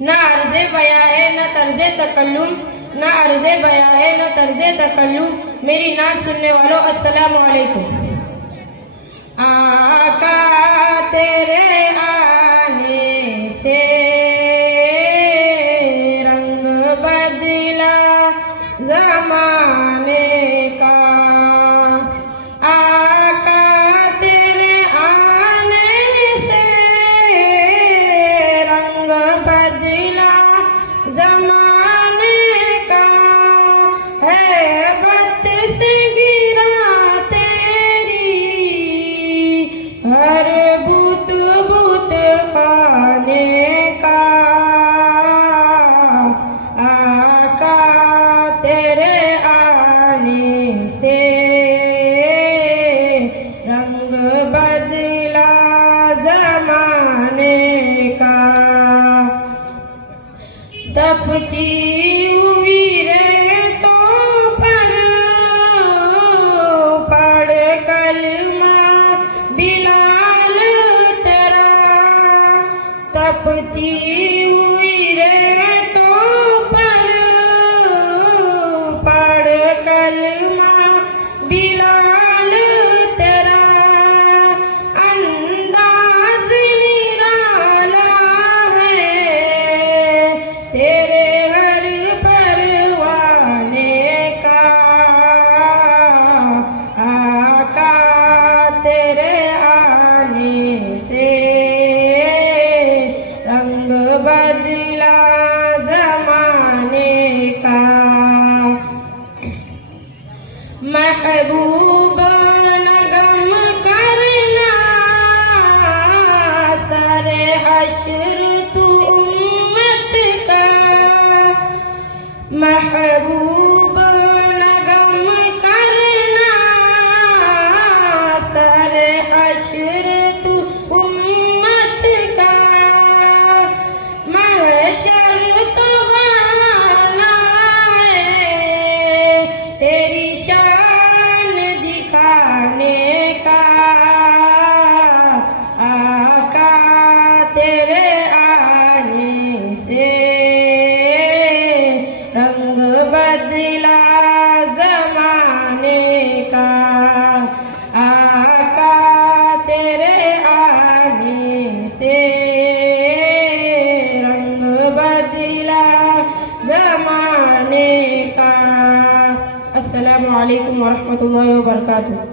न अर्ज़े बयां है न तर्ज़े तकल्लुम, न अर्ज़े बयां है न तर्ज़े तकल्लुम। मेरी नात सुनने वालों अस्सलामु अलैकुम। आका तेरे आने से रंग बदला ज़माने का, आका तेरे आने से रंग बदला ज़माने का, है बत से गिरा तेरी हर बुत बुत खाने का, आका तेरे आने से रंग बदला ज़माने का। तपती हुई रेतों पर पढ़ कलमा बिलाल तेरा, तपती हुई रेतों पर पढ़ कलमा बिलाल तेरा, अंदाज़ निराला है तेरे हर परवाने का, आका तेरे आने से रंग बदला ज़माने का। महबूब नगम करना सारे हश्र तू उम्मत का, महबूब नगम करना सारे हश्र तू उम्मत का, महशर तो वाला है तेरी शान दिखाने का, आका तेरे आने से रंग बदला ज़माने का, आका तेरे आने से रंग बदला ज़माने का। अस्सलामु अलैकुम व रहमतुल्लाहि व बरकातुहू।